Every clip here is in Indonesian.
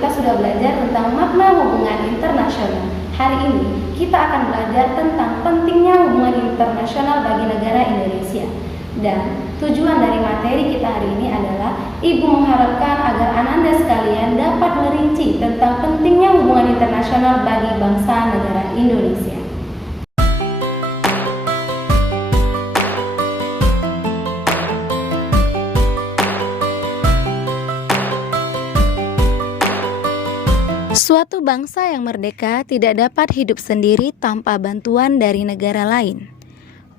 kita sudah belajar tentang makna hubungan internasional. Hari ini kita akan belajar tentang pentingnya hubungan internasional bagi negara Indonesia. Dan tujuan dari materi kita hari ini adalah Ibu mengharapkan agar Ananda sekalian dapat merinci tentang pentingnya hubungan internasional bagi bangsa negara Indonesia. Suatu bangsa yang merdeka tidak dapat hidup sendiri tanpa bantuan dari negara lain.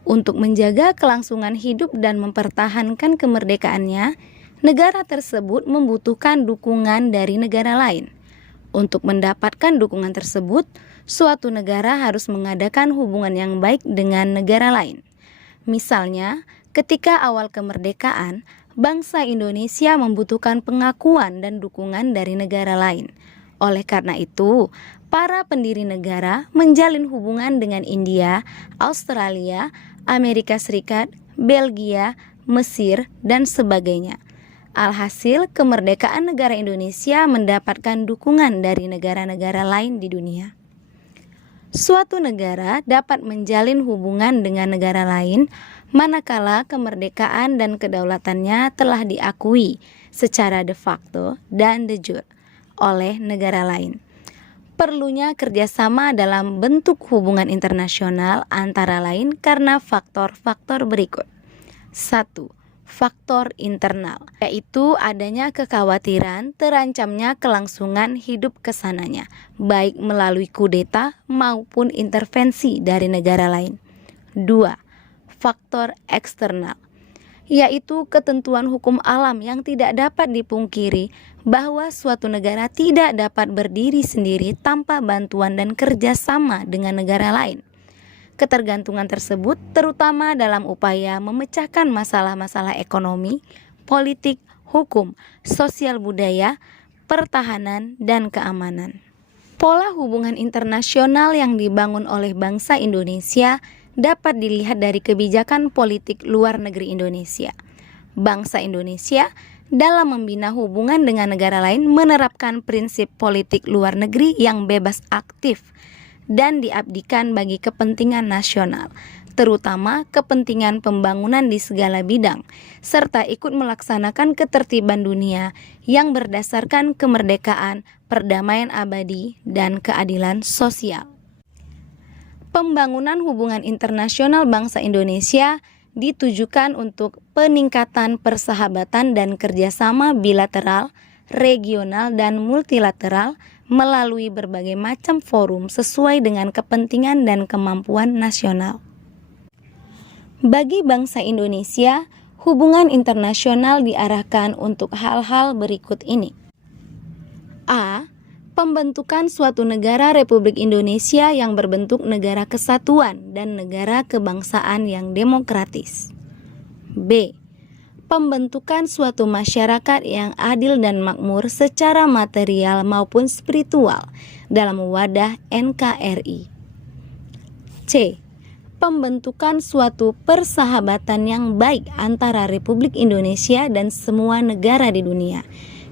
Untuk menjaga kelangsungan hidup dan mempertahankan kemerdekaannya, negara tersebut membutuhkan dukungan dari negara lain. Untuk mendapatkan dukungan tersebut, suatu negara harus mengadakan hubungan yang baik dengan negara lain. Misalnya, ketika awal kemerdekaan, bangsa Indonesia membutuhkan pengakuan dan dukungan dari negara lain. Oleh karena itu, para pendiri negara menjalin hubungan dengan India, Australia, Amerika Serikat, Belgia, Mesir, dan sebagainya. Alhasil, kemerdekaan negara Indonesia mendapatkan dukungan dari negara-negara lain di dunia. Suatu negara dapat menjalin hubungan dengan negara lain manakala kemerdekaan dan kedaulatannya telah diakui secara de facto dan de jure oleh negara lain. Perlunya kerjasama dalam bentuk hubungan internasional antara lain karena faktor-faktor berikut. 1. Faktor internal, yaitu adanya kekhawatiran terancamnya kelangsungan hidup kesananya, baik melalui kudeta maupun intervensi dari negara lain. 2. Faktor eksternal, yaitu ketentuan hukum alam yang tidak dapat dipungkiri bahwa suatu negara tidak dapat berdiri sendiri tanpa bantuan dan kerjasama dengan negara lain. Ketergantungan tersebut terutama dalam upaya memecahkan masalah-masalah ekonomi, politik, hukum, sosial budaya, pertahanan, dan keamanan. Pola hubungan internasional yang dibangun oleh bangsa Indonesia dapat dilihat dari kebijakan politik luar negeri Indonesia. Bangsa Indonesia dalam membina hubungan dengan negara lain menerapkan prinsip politik luar negeri yang bebas aktif dan diabdikan bagi kepentingan nasional, terutama kepentingan pembangunan di segala bidang, serta ikut melaksanakan ketertiban dunia yang berdasarkan kemerdekaan, perdamaian abadi, dan keadilan sosial. Pembangunan hubungan internasional bangsa Indonesia ditujukan untuk peningkatan persahabatan dan kerjasama bilateral, regional, dan multilateral melalui berbagai macam forum sesuai dengan kepentingan dan kemampuan nasional. Bagi bangsa Indonesia, hubungan internasional diarahkan untuk hal-hal berikut ini. A. Pembentukan suatu negara Republik Indonesia yang berbentuk negara kesatuan dan negara kebangsaan yang demokratis. B. Pembentukan suatu masyarakat yang adil dan makmur secara material maupun spiritual dalam wadah NKRI. C. Pembentukan suatu persahabatan yang baik antara Republik Indonesia dan semua negara di dunia.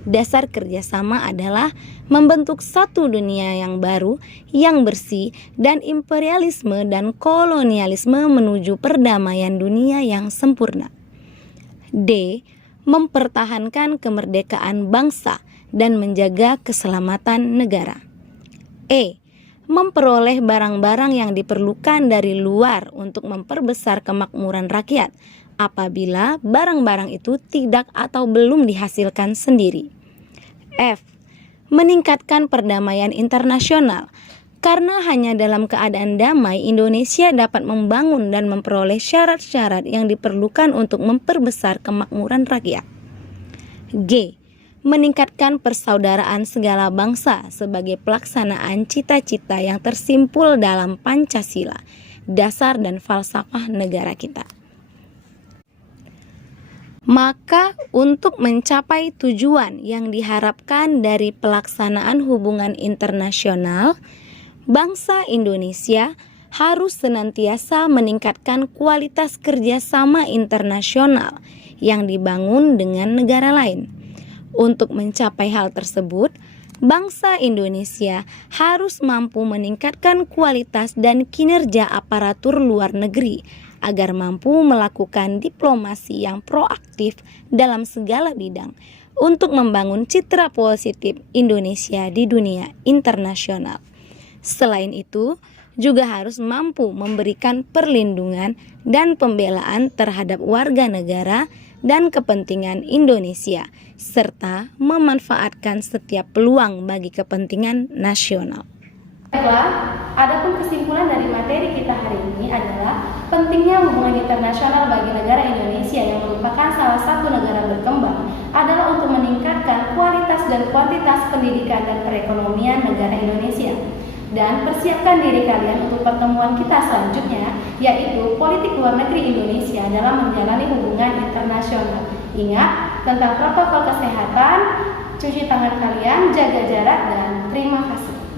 Dasar kerjasama adalah membentuk satu dunia yang baru, yang bersih, dan imperialisme dan kolonialisme menuju perdamaian dunia yang sempurna. D. Mempertahankan kemerdekaan bangsa dan menjaga keselamatan negara. E. Memperoleh barang-barang yang diperlukan dari luar untuk memperbesar kemakmuran rakyat, apabila barang-barang itu tidak atau belum dihasilkan sendiri. F. Meningkatkan perdamaian internasional, karena hanya dalam keadaan damai Indonesia dapat membangun dan memperoleh syarat-syarat yang diperlukan untuk memperbesar kemakmuran rakyat. G. Meningkatkan persaudaraan segala bangsa sebagai pelaksanaan cita-cita yang tersimpul dalam Pancasila, dasar dan falsafah negara kita. Maka untuk mencapai tujuan yang diharapkan dari pelaksanaan hubungan internasional, bangsa Indonesia harus senantiasa meningkatkan kualitas kerjasama internasional yang dibangun dengan negara lain. Untuk mencapai hal tersebut, bangsa Indonesia harus mampu meningkatkan kualitas dan kinerja aparatur luar negeri agar mampu melakukan diplomasi yang proaktif dalam segala bidang untuk membangun citra positif Indonesia di dunia internasional. Selain itu, juga harus mampu memberikan perlindungan dan pembelaan terhadap warga negara dan kepentingan Indonesia, serta memanfaatkan setiap peluang bagi kepentingan nasional. Baiklah, adapun kesimpulan dari materi kita hari ini adalah pentingnya hubungan internasional bagi negara Indonesia yang merupakan salah satu negara berkembang adalah untuk meningkatkan kualitas dan kuantitas pendidikan dan perekonomian negara Indonesia. Dan persiapkan diri kalian untuk pertemuan kita selanjutnya, yaitu politik luar negeri Indonesia dalam menjalani hubungan internasional. Ingat tentang protokol kesehatan, cuci tangan kalian, jaga jarak, dan terima kasih.